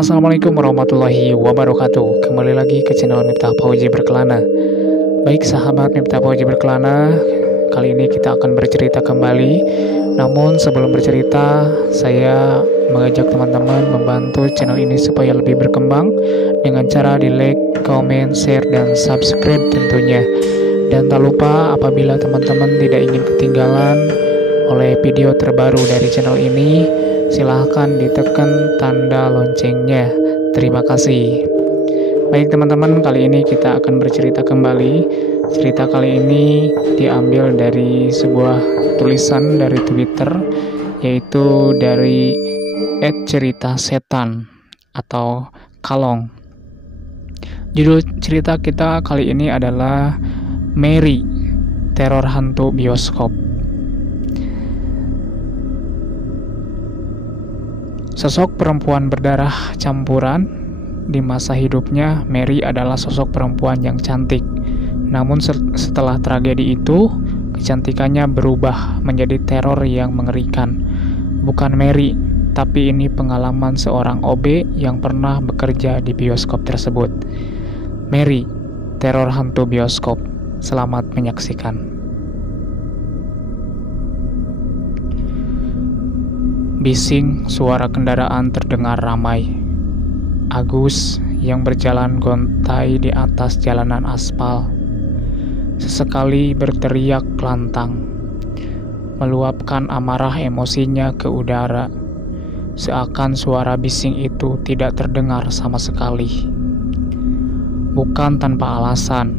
Assalamualaikum warahmatullahi wabarakatuh. Kembali lagi ke channel Miftah Fauzi Berkelana. Baik sahabat Miftah Fauzi Berkelana, kali ini kita akan bercerita kembali. Namun sebelum bercerita, saya mengajak teman-teman membantu channel ini supaya lebih berkembang dengan cara di like, comment, share, dan subscribe tentunya. Dan tak lupa apabila teman-teman tidak ingin ketinggalan oleh video terbaru dari channel ini, silahkan ditekan tanda loncengnya. Terima kasih. Baik teman-teman, kali ini kita akan bercerita kembali. Cerita kali ini diambil dari sebuah tulisan dari Twitter, yaitu dari @ceritasetan atau Kalong. Judul cerita kita kali ini adalah Mary, Teror Hantu Bioskop. Sosok perempuan berdarah campuran. Di masa hidupnya, Mary adalah sosok perempuan yang cantik. Namun setelah tragedi itu, kecantikannya berubah menjadi teror yang mengerikan. Bukan Mary, tapi ini pengalaman seorang OB yang pernah bekerja di bioskop tersebut. Mary, Teror Hantu Bioskop. Selamat menyaksikan. Bising suara kendaraan terdengar ramai. Agus yang berjalan gontai di atas jalanan aspal sesekali berteriak lantang, meluapkan amarah emosinya ke udara, seakan suara bising itu tidak terdengar sama sekali. Bukan tanpa alasan,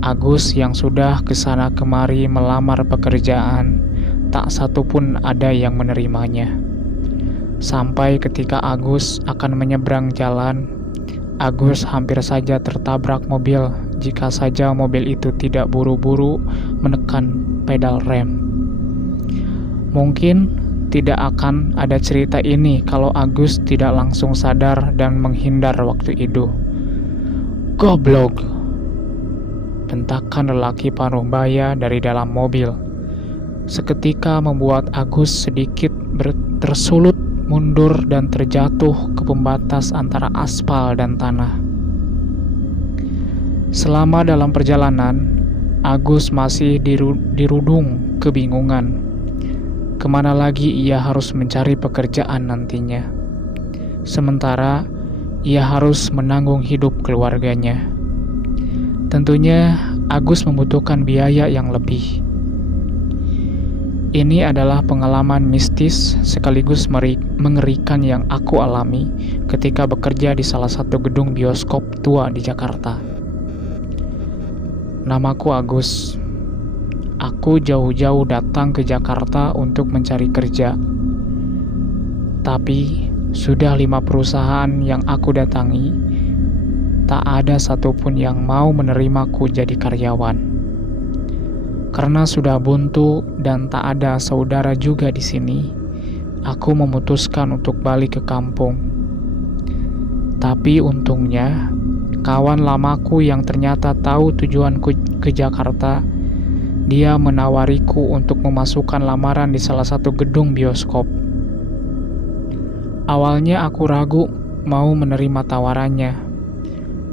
Agus yang sudah kesana kemari melamar pekerjaan, tak satu pun ada yang menerimanya. Sampai ketika Agus akan menyeberang jalan, Agus hampir saja tertabrak mobil jika saja mobil itu tidak buru-buru menekan pedal rem. Mungkin tidak akan ada cerita ini kalau Agus tidak langsung sadar dan menghindar waktu itu. Goblok! Bentakan lelaki paruh baya dari dalam mobil seketika membuat Agus sedikit tersulut mundur dan terjatuh ke pembatas antara aspal dan tanah. Selama dalam perjalanan, Agus masih dirudung kebingungan. Kemana lagi ia harus mencari pekerjaan nantinya? Sementara ia harus menanggung hidup keluarganya. Tentunya Agus membutuhkan biaya yang lebih. Ini adalah pengalaman mistis sekaligus mengerikan yang aku alami ketika bekerja di salah satu gedung bioskop tua di Jakarta. Namaku Agus. Aku jauh-jauh datang ke Jakarta untuk mencari kerja. Tapi sudah 5 perusahaan yang aku datangi, tak ada satupun yang mau menerimaku jadi karyawan. Karena sudah buntu dan tak ada saudara juga di sini, aku memutuskan untuk balik ke kampung. Tapi untungnya, kawan lamaku yang ternyata tahu tujuanku ke Jakarta, dia menawariku untuk memasukkan lamaran di salah satu gedung bioskop. Awalnya aku ragu mau menerima tawarannya,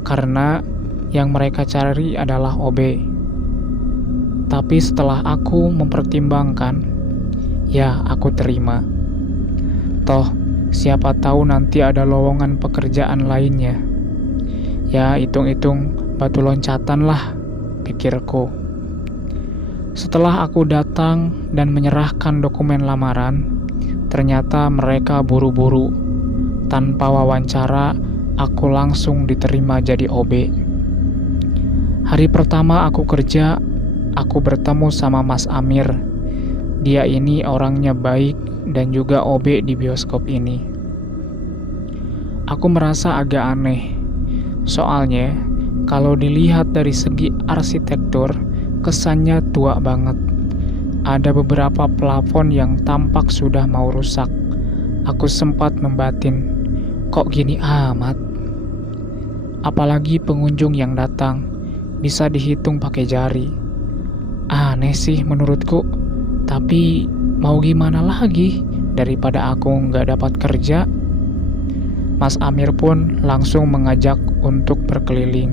karena yang mereka cari adalah OB. Tapi setelah aku mempertimbangkan, ya aku terima. Toh, siapa tahu nanti ada lowongan pekerjaan lainnya. Ya, hitung-hitung batu loncatan lah, pikirku. Setelah aku datang dan menyerahkan dokumen lamaran, ternyata mereka buru-buru. Tanpa wawancara, aku langsung diterima jadi OB. Hari pertama aku kerja, aku bertemu sama Mas Amir. Dia ini orangnya baik dan juga OB di bioskop ini. Aku merasa agak aneh. Soalnya, kalau dilihat dari segi arsitektur, kesannya tua banget. Ada beberapa plafon yang tampak sudah mau rusak. Aku sempat membatin, kok gini amat? Apalagi pengunjung yang datang, bisa dihitung pakai jari. Aneh sih menurutku, tapi mau gimana lagi daripada aku nggak dapat kerja. Mas Amir pun langsung mengajak untuk berkeliling.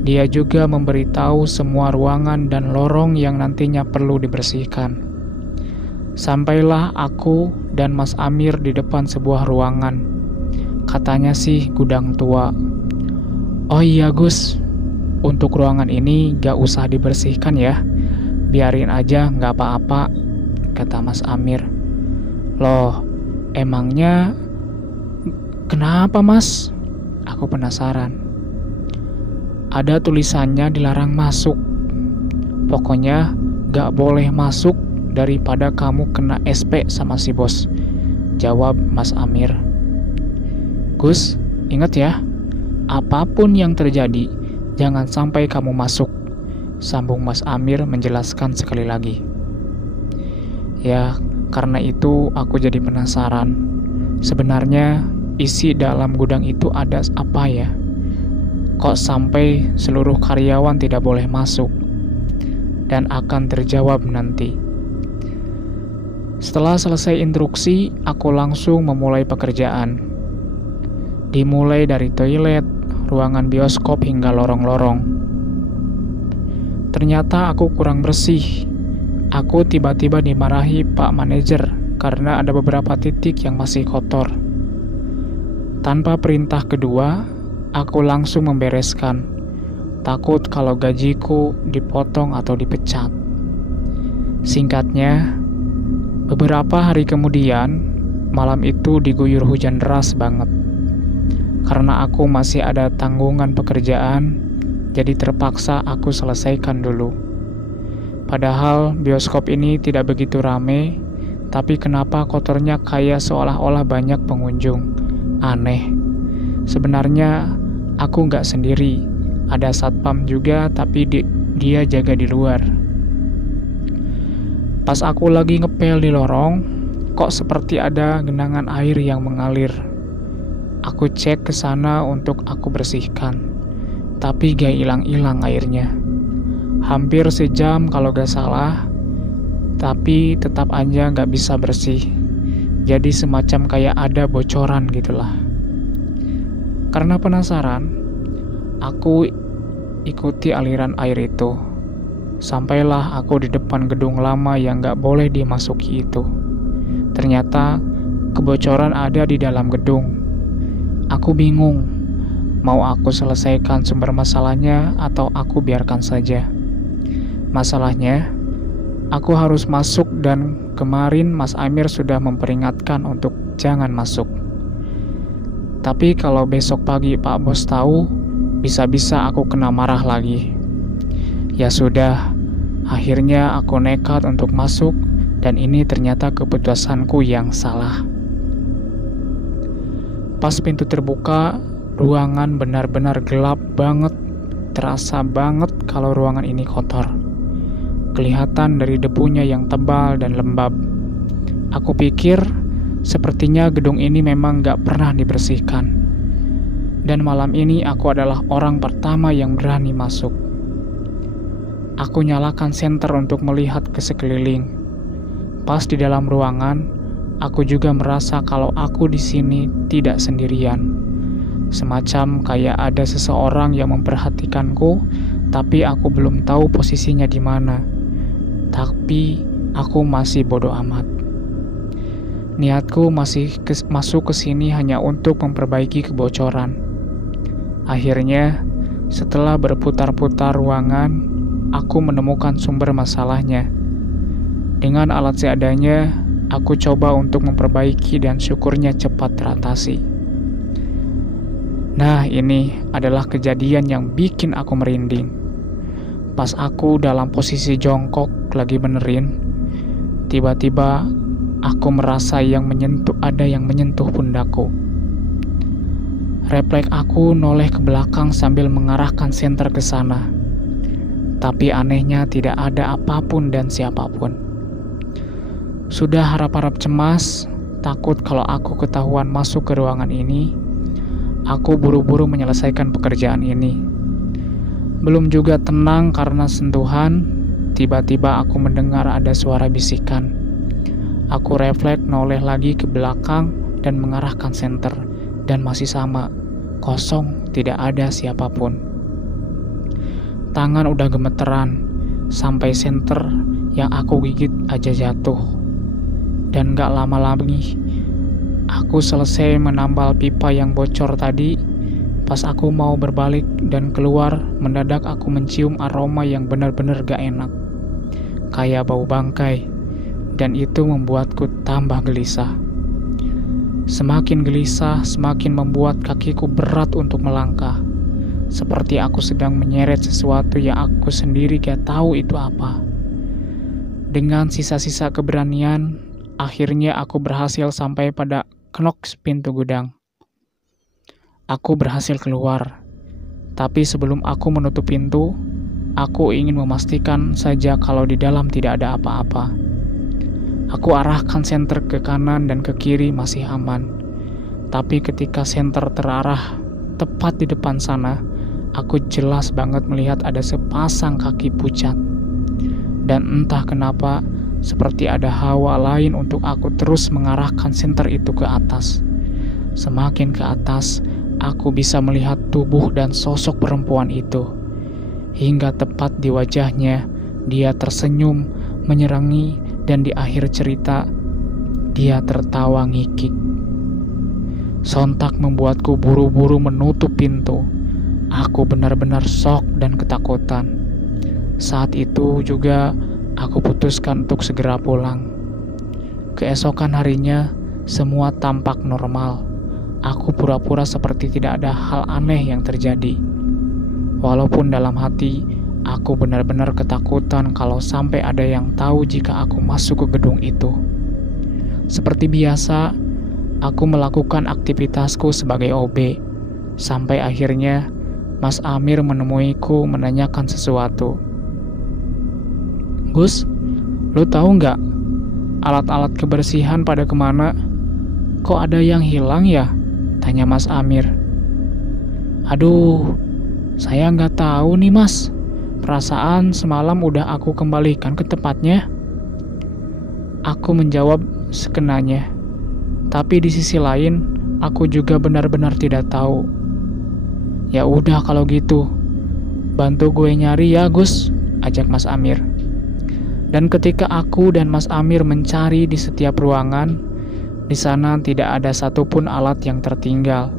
Dia juga memberitahu semua ruangan dan lorong yang nantinya perlu dibersihkan. Sampailah aku dan Mas Amir di depan sebuah ruangan. Katanya sih gudang tua. "Oh iya Gus, untuk ruangan ini gak usah dibersihkan ya. Biarin aja gak apa-apa," kata Mas Amir. "Loh, emangnya kenapa Mas?" Aku penasaran. "Ada tulisannya dilarang masuk. Pokoknya gak boleh masuk daripada kamu kena SP sama si bos," jawab Mas Amir. "Gus, ingat ya, apapun yang terjadi, jangan sampai kamu masuk," sambung Mas Amir menjelaskan sekali lagi. Ya, karena itu aku jadi penasaran. Sebenarnya isi dalam gudang itu ada apa ya? Kok sampai seluruh karyawan tidak boleh masuk? Dan akan terjawab nanti. Setelah selesai instruksi, aku langsung memulai pekerjaan. Dimulai dari toilet, ruangan bioskop hingga lorong-lorong. Ternyata aku kurang bersih. Aku tiba-tiba dimarahi Pak Manajer karena ada beberapa titik yang masih kotor. Tanpa perintah kedua, aku langsung membereskan. Takut kalau gajiku dipotong atau dipecat. Singkatnya, beberapa hari kemudian, malam itu diguyur hujan deras banget. Karena aku masih ada tanggungan pekerjaan, jadi terpaksa aku selesaikan dulu. Padahal bioskop ini tidak begitu rame, tapi kenapa kotornya kayak seolah-olah banyak pengunjung? Aneh. Sebenarnya aku nggak sendiri, ada satpam juga, tapi dia jaga di luar. Pas aku lagi ngepel di lorong, kok seperti ada genangan air yang mengalir. Aku cek ke sana untuk aku bersihkan, tapi gak hilang-hilang airnya. Hampir sejam kalau gak salah, tapi tetap aja gak bisa bersih. Jadi semacam kayak ada bocoran gitulah. Karena penasaran, aku ikuti aliran air itu. Sampailah aku di depan gedung lama yang gak boleh dimasuki itu. Ternyata kebocoran ada di dalam gedung. Aku bingung, mau aku selesaikan sumber masalahnya atau aku biarkan saja. Masalahnya, aku harus masuk dan kemarin Mas Amir sudah memperingatkan untuk jangan masuk. Tapi kalau besok pagi Pak Bos tahu, bisa-bisa aku kena marah lagi. Ya sudah, akhirnya aku nekat untuk masuk dan ini ternyata keputusanku yang salah. Pas pintu terbuka, ruangan benar-benar gelap banget. Terasa banget kalau ruangan ini kotor. Kelihatan dari debunya yang tebal dan lembab. Aku pikir sepertinya gedung ini memang gak pernah dibersihkan. Dan malam ini aku adalah orang pertama yang berani masuk. Aku nyalakan senter untuk melihat ke sekeliling. Pas di dalam ruangan, aku juga merasa kalau aku di sini tidak sendirian. Semacam kayak ada seseorang yang memperhatikanku, tapi aku belum tahu posisinya di mana. Tapi aku masih bodoh amat. Niatku masih masuk ke sini hanya untuk memperbaiki kebocoran. Akhirnya, setelah berputar-putar ruangan, aku menemukan sumber masalahnya. Dengan alat seadanya, aku coba untuk memperbaiki dan syukurnya cepat teratasi. Nah, ini adalah kejadian yang bikin aku merinding. Pas aku dalam posisi jongkok lagi benerin, tiba-tiba aku merasa ada yang menyentuh pundakku. Refleks aku noleh ke belakang sambil mengarahkan senter ke sana. Tapi anehnya tidak ada apapun dan siapapun. Sudah harap-harap cemas, takut kalau aku ketahuan masuk ke ruangan ini, aku buru-buru menyelesaikan pekerjaan ini. Belum juga tenang karena sentuhan, tiba-tiba aku mendengar ada suara bisikan. Aku refleks noleh lagi ke belakang dan mengarahkan senter, dan masih sama, kosong, tidak ada siapapun. Tangan udah gemeteran, sampai senter yang aku gigit aja jatuh. Dan gak lama lagi, aku selesai menambal pipa yang bocor tadi. Pas aku mau berbalik dan keluar, mendadak aku mencium aroma yang benar-benar gak enak. Kayak bau bangkai, dan itu membuatku tambah gelisah. Semakin gelisah, semakin membuat kakiku berat untuk melangkah. Seperti aku sedang menyeret sesuatu yang aku sendiri gak tahu itu apa. Dengan sisa-sisa keberanian, akhirnya aku berhasil sampai pada knoks pintu gudang. Aku berhasil keluar. Tapi sebelum aku menutup pintu, aku ingin memastikan saja kalau di dalam tidak ada apa-apa. Aku arahkan senter ke kanan dan ke kiri masih aman. Tapi ketika senter terarah tepat di depan sana, aku jelas banget melihat ada sepasang kaki pucat. Dan entah kenapa, seperti ada hawa lain untuk aku terus mengarahkan senter itu ke atas. Semakin ke atas, aku bisa melihat tubuh dan sosok perempuan itu. Hingga tepat di wajahnya, dia tersenyum, menyerangi, dan di akhir cerita, dia tertawa ngikik. Sontak membuatku buru-buru menutup pintu. Aku benar-benar shock dan ketakutan. Saat itu juga, aku putuskan untuk segera pulang. Keesokan harinya, semua tampak normal. Aku pura-pura seperti tidak ada hal aneh yang terjadi. Walaupun dalam hati, aku benar-benar ketakutan kalau sampai ada yang tahu jika aku masuk ke gedung itu. Seperti biasa, aku melakukan aktivitasku sebagai OB. Sampai akhirnya, Mas Amir menemuiku menanyakan sesuatu. "Gus, lu tahu nggak alat-alat kebersihan pada kemana? Kok ada yang hilang ya?" tanya Mas Amir. "Aduh, saya nggak tahu nih Mas. Perasaan semalam udah aku kembalikan ke tempatnya." Aku menjawab sekenanya. Tapi di sisi lain, aku juga benar-benar tidak tahu. "Ya udah kalau gitu, bantu gue nyari ya Gus," ajak Mas Amir. Dan ketika aku dan Mas Amir mencari di setiap ruangan, di sana tidak ada satupun alat yang tertinggal.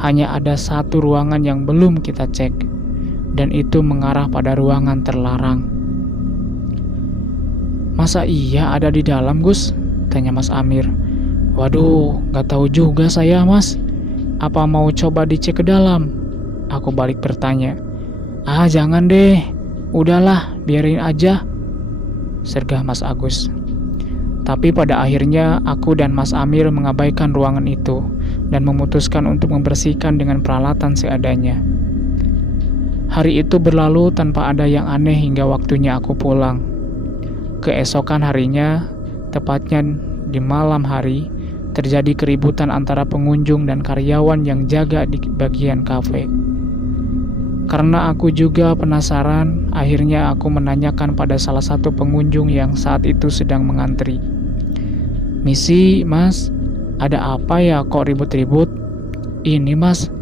Hanya ada satu ruangan yang belum kita cek, dan itu mengarah pada ruangan terlarang. "Masa iya ada di dalam, Gus?" tanya Mas Amir. "Waduh, gak tahu juga saya, Mas. Apa mau coba dicek ke dalam?" Aku balik bertanya. "Ah, jangan deh. Udahlah, biarin aja," sergah Mas Agus. Tapi pada akhirnya aku dan Mas Amir mengabaikan ruangan itu dan memutuskan untuk membersihkan dengan peralatan seadanya. Hari itu berlalu tanpa ada yang aneh hingga waktunya aku pulang. Keesokan harinya, tepatnya di malam hari, terjadi keributan antara pengunjung dan karyawan yang jaga di bagian kafe. Karena aku juga penasaran, akhirnya aku menanyakan pada salah satu pengunjung yang saat itu sedang mengantri. "Misi, Mas, ada apa ya kok ribut-ribut?" "Ini Mas,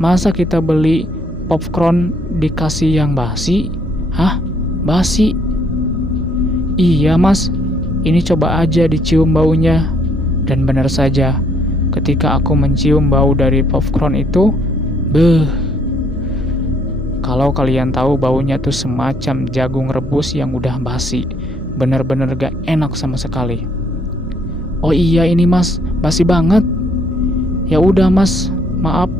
masa kita beli popcorn dikasih yang basi?" "Hah? Basi?" "Iya Mas, ini coba aja dicium baunya." Dan benar saja, ketika aku mencium bau dari popcorn itu, beuh. Kalau kalian tahu, baunya tuh semacam jagung rebus yang udah basi. Bener-bener gak enak sama sekali. "Oh iya ini Mas, basi banget." "Ya udah Mas, maaf.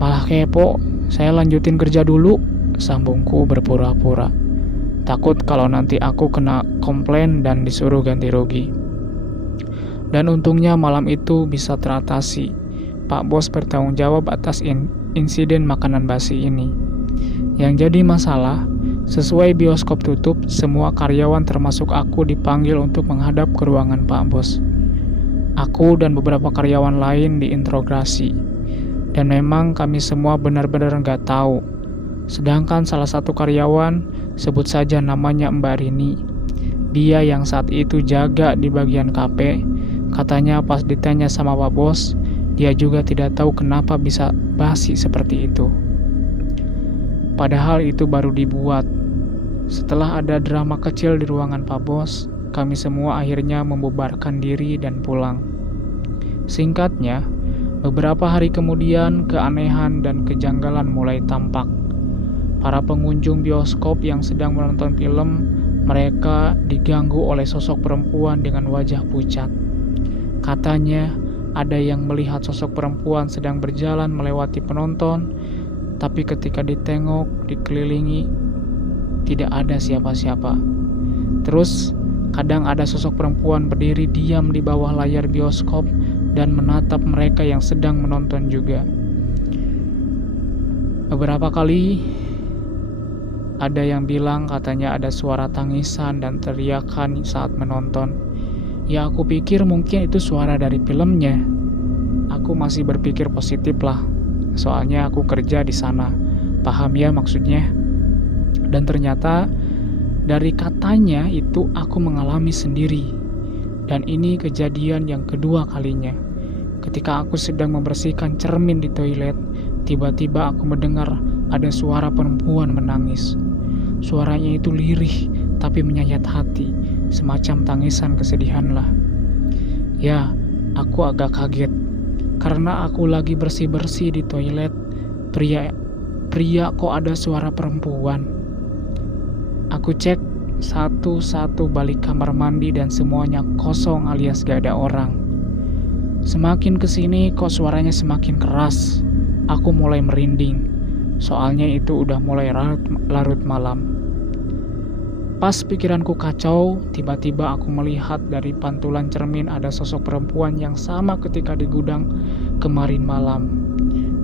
Malah kepo, saya lanjutin kerja dulu," sambungku berpura-pura. Takut kalau nanti aku kena komplain dan disuruh ganti rugi. Dan untungnya malam itu bisa teratasi. Pak Bos bertanggung jawab atas insiden makanan basi ini. Yang jadi masalah, sesuai bioskop tutup, semua karyawan termasuk aku dipanggil untuk menghadap ke ruangan Pak Bos. Aku dan beberapa karyawan lain diinterogasi. Dan memang kami semua benar-benar nggak tahu. Sedangkan salah satu karyawan, sebut saja namanya Mbak Rini, dia yang saat itu jaga di bagian kafe, katanya pas ditanya sama Pak Bos, Dia juga tidak tahu kenapa bisa basi seperti itu. Padahal itu baru dibuat. Setelah ada drama kecil di ruangan Pak Bos, kami semua akhirnya membubarkan diri dan pulang. Singkatnya, beberapa hari kemudian keanehan dan kejanggalan mulai tampak. Para pengunjung bioskop yang sedang menonton film, mereka diganggu oleh sosok perempuan dengan wajah pucat. Katanya, ada yang melihat sosok perempuan sedang berjalan melewati penonton, tapi ketika ditengok, dikelilingi, tidak ada siapa-siapa. Terus, kadang ada sosok perempuan berdiri diam di bawah layar bioskop dan menatap mereka yang sedang menonton juga. Beberapa kali, ada yang bilang katanya ada suara tangisan dan teriakan saat menonton. Ya aku pikir mungkin itu suara dari filmnya. Aku masih berpikir positif lah. Soalnya aku kerja di sana. Paham ya maksudnya? Dan ternyata dari katanya itu aku mengalami sendiri. Dan ini kejadian yang kedua kalinya. Ketika aku sedang membersihkan cermin di toilet, tiba-tiba aku mendengar ada suara perempuan menangis. Suaranya itu lirih tapi menyayat hati, semacam tangisan kesedihan lah. Ya, aku agak kaget karena aku lagi bersih-bersih di toilet. Pria kok ada suara perempuan. Aku cek satu-satu balik kamar mandi dan semuanya kosong alias gak ada orang. Semakin kesini kok suaranya semakin keras. Aku mulai merinding. Soalnya itu udah mulai larut malam. Pas pikiranku kacau, tiba-tiba aku melihat dari pantulan cermin ada sosok perempuan yang sama ketika di gudang kemarin malam.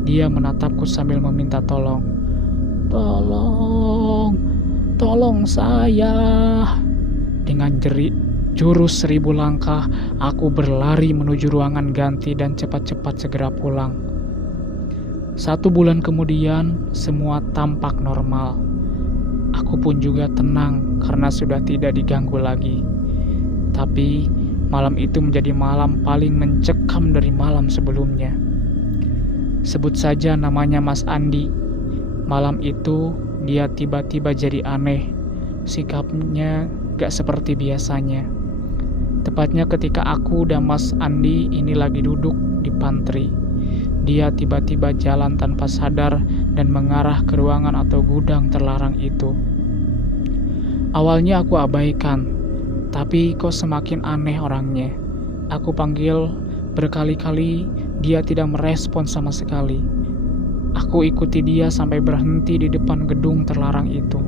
Dia menatapku sambil meminta tolong. Tolong saya. Dengan jurus 1000 langkah, aku berlari menuju ruangan ganti dan cepat-cepat segera pulang. 1 bulan kemudian, semua tampak normal. Aku pun juga tenang karena sudah tidak diganggu lagi. Tapi, malam itu menjadi malam paling mencekam dari malam sebelumnya. Sebut saja namanya Mas Andi. Malam itu, dia tiba-tiba jadi aneh. Sikapnya gak seperti biasanya. Tepatnya ketika aku dan Mas Andi ini lagi duduk di pantry. Dia tiba-tiba jalan tanpa sadar dan mengarah ke ruangan atau gudang terlarang itu. Awalnya aku abaikan, tapi kok semakin aneh orangnya. Aku panggil berkali-kali, dia tidak merespon sama sekali. Aku ikuti dia sampai berhenti di depan gedung terlarang itu.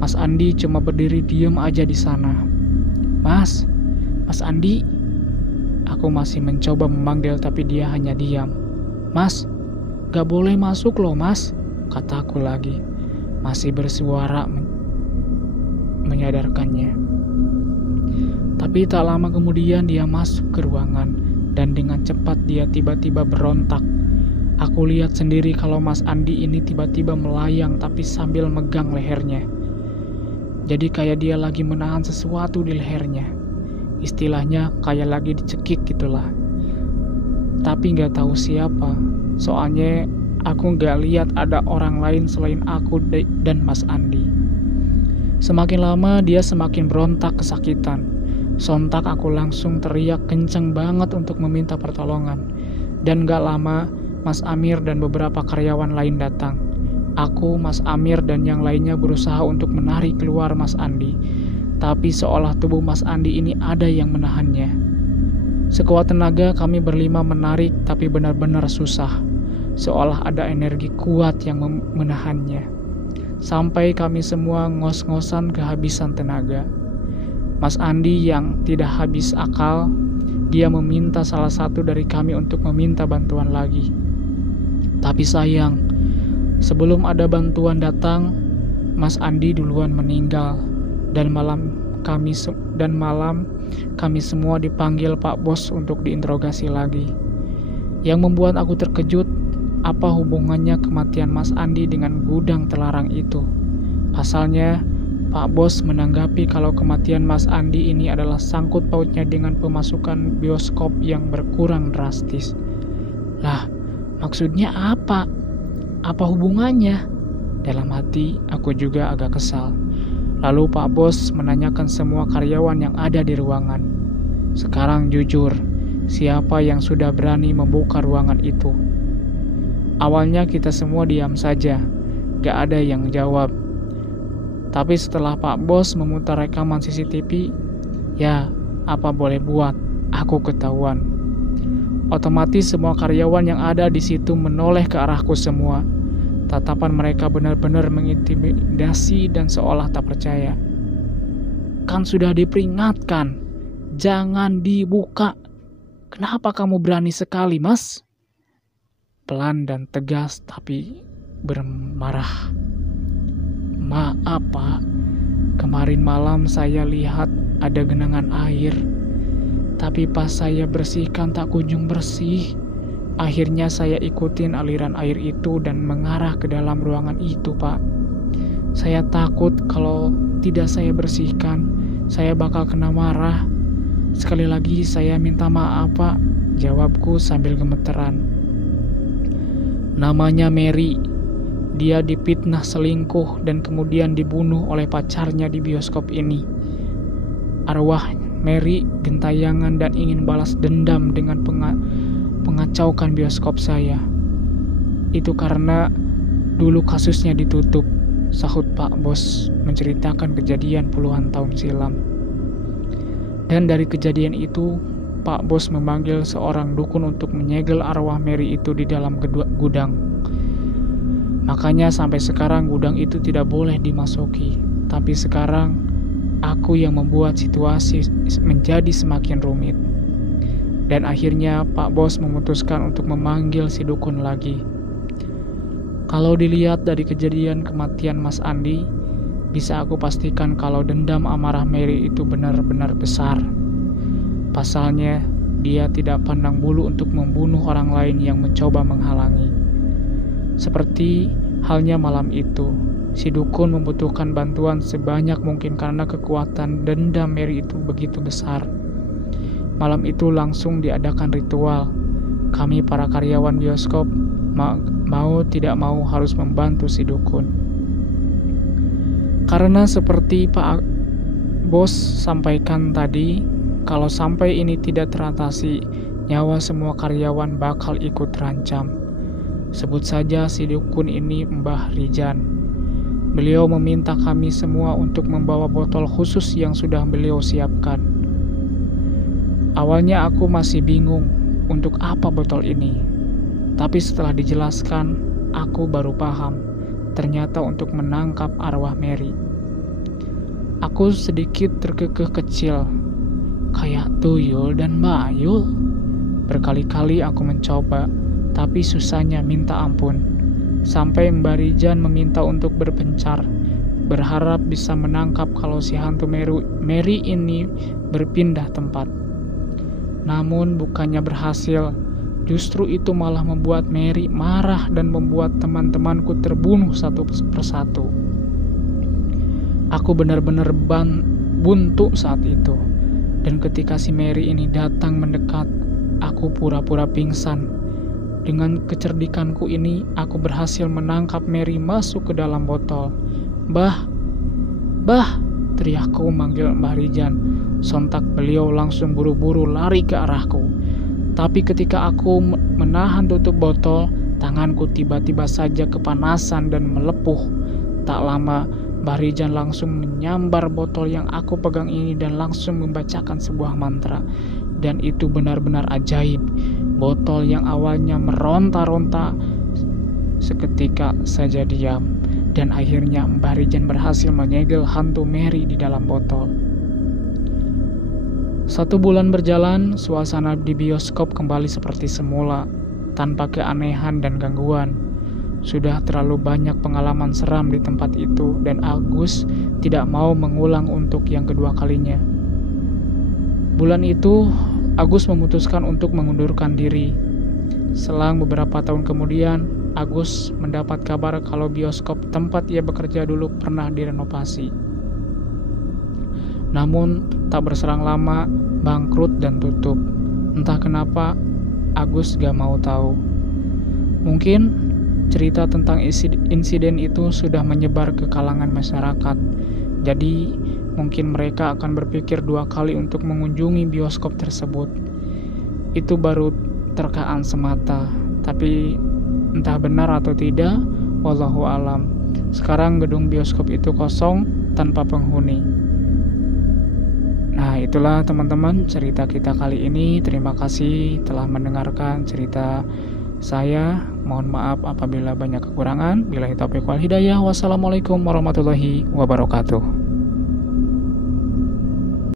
Mas Andi cuma berdiri diam aja di sana. Mas Andi. Aku masih mencoba memanggil tapi dia hanya diam. Mas, gak boleh masuk loh mas, kataku lagi. Masih bersuara menyadarkannya. Tapi tak lama kemudian dia masuk ke ruangan dan dengan cepat dia tiba-tiba berontak. Aku lihat sendiri kalau Mas Andi ini tiba-tiba melayang tapi sambil megang lehernya. Jadi kayak dia lagi menahan sesuatu di lehernya. Istilahnya kayak lagi dicekik gitulah. Tapi gak tahu siapa. Soalnya aku gak lihat ada orang lain selain aku dan Mas Andi. Semakin lama dia semakin berontak kesakitan. Sontak aku langsung teriak kenceng banget untuk meminta pertolongan. Dan gak lama Mas Amir dan beberapa karyawan lain datang. Aku, Mas Amir dan yang lainnya berusaha untuk menarik keluar Mas Andi. Tapi seolah tubuh Mas Andi ini ada yang menahannya. Sekuat tenaga kami berlima menarik tapi benar-benar susah. Seolah ada energi kuat yang menahannya. Sampai kami semua ngos-ngosan kehabisan tenaga. Mas Andi yang tidak habis akal, dia meminta salah satu dari kami untuk meminta bantuan lagi. Tapi sayang, sebelum ada bantuan datang, Mas Andi duluan meninggal. Dan malam kami semua dipanggil Pak Bos untuk diinterogasi lagi. Yang membuat aku terkejut, apa hubungannya kematian Mas Andi dengan gudang terlarang itu? Pasalnya, Pak Bos menanggapi kalau kematian Mas Andi ini adalah sangkut pautnya dengan pemasukan bioskop yang berkurang drastis. Lah, maksudnya apa? Apa hubungannya? Dalam hati, aku juga agak kesal. Lalu Pak Bos menanyakan semua karyawan yang ada di ruangan. Sekarang jujur, siapa yang sudah berani membuka ruangan itu? Awalnya kita semua diam saja, gak ada yang jawab. Tapi setelah Pak Bos memutar rekaman CCTV, ya apa boleh buat, aku ketahuan. Otomatis semua karyawan yang ada di situ menoleh ke arahku semua. Tatapan mereka benar-benar mengintimidasi dan seolah tak percaya. Kan sudah diperingatkan, jangan dibuka. Kenapa kamu berani sekali, Mas? Pelan dan tegas tapi bermarah. Maaf, Pak. Kemarin malam saya lihat ada genangan air. Tapi pas saya bersihkan tak kunjung bersih. Akhirnya saya ikutin aliran air itu dan mengarah ke dalam ruangan itu, Pak. Saya takut kalau tidak saya bersihkan, saya bakal kena marah. Sekali lagi saya minta maaf, Pak, jawabku sambil gemeteran. Namanya Mary. Dia dipitnah selingkuh dan kemudian dibunuh oleh pacarnya di bioskop ini. Arwah Mary gentayangan dan ingin balas dendam dengan mengacaukan bioskop saya. Itu karena dulu kasusnya ditutup, sahut Pak Bos menceritakan kejadian puluhan tahun silam. Dan dari kejadian itu, Pak Bos memanggil seorang dukun untuk menyegel arwah Mary itu di dalam gudang. Makanya sampai sekarang gudang itu tidak boleh dimasuki. Tapi sekarang aku yang membuat situasi menjadi semakin rumit. Dan akhirnya Pak Bos memutuskan untuk memanggil si dukun lagi. Kalau dilihat dari kejadian kematian Mas Andi, bisa aku pastikan kalau dendam amarah Mary itu benar-benar besar. Pasalnya, dia tidak pandang bulu untuk membunuh orang lain yang mencoba menghalangi. Seperti halnya malam itu, si dukun membutuhkan bantuan sebanyak mungkin karena kekuatan dendam Mary itu begitu besar. Malam itu langsung diadakan ritual. Kami para karyawan bioskop mau tidak mau harus membantu si dukun. Karena seperti Pak Bos sampaikan tadi, kalau sampai ini tidak teratasi, nyawa semua karyawan bakal ikut terancam. Sebut saja si dukun ini Mbah Rijan. Beliau meminta kami semua untuk membawa botol khusus yang sudah beliau siapkan. Awalnya aku masih bingung untuk apa botol ini. Tapi setelah dijelaskan, aku baru paham. Ternyata untuk menangkap arwah Mary. Aku sedikit terkekeh kecil. Kayak tuyul dan bayul. Berkali-kali aku mencoba, tapi susahnya minta ampun. Sampai Mbak Rijan meminta untuk berpencar, berharap bisa menangkap kalau si hantu Mary ini berpindah tempat. Namun bukannya berhasil, justru itu malah membuat Mary marah dan membuat teman-temanku terbunuh satu persatu. Aku benar-benar buntu saat itu. Dan ketika si Mary ini datang mendekat, aku pura-pura pingsan. Dengan kecerdikanku ini, aku berhasil menangkap Mary masuk ke dalam botol. Bah, teriakku manggil Mbah Rijan. Sontak beliau langsung buru-buru lari ke arahku. Tapi ketika aku menahan tutup botol, tanganku tiba-tiba saja kepanasan dan melepuh. Tak lama, Mbah Rijan langsung menyambar botol yang aku pegang ini dan langsung membacakan sebuah mantra. Dan itu benar-benar ajaib. Botol yang awalnya meronta-ronta seketika saja diam. Dan akhirnya Mbah Rijan berhasil menyegel hantu Mary di dalam botol. 1 bulan berjalan, suasana di bioskop kembali seperti semula, tanpa keanehan dan gangguan. Sudah terlalu banyak pengalaman seram di tempat itu, dan Agus tidak mau mengulang untuk yang kedua kalinya. Bulan itu, Agus memutuskan untuk mengundurkan diri. Selang beberapa tahun kemudian, Agus mendapat kabar kalau bioskop tempat ia bekerja dulu pernah direnovasi. Namun, tak berserang lama, bangkrut dan tutup. Entah kenapa, Agus gak mau tahu. Mungkin cerita tentang insiden itu sudah menyebar ke kalangan masyarakat. Jadi mungkin mereka akan berpikir 2 kali untuk mengunjungi bioskop tersebut. Itu baru terkaan semata, tapi entah benar atau tidak, wallahu alam. Sekarang gedung bioskop itu kosong tanpa penghuni. Nah, itulah teman-teman cerita kita kali ini. Terima kasih telah mendengarkan cerita saya. Mohon maaf apabila banyak kekurangan. Billahi taufiq wal hidayah. Wassalamualaikum warahmatullahi wabarakatuh.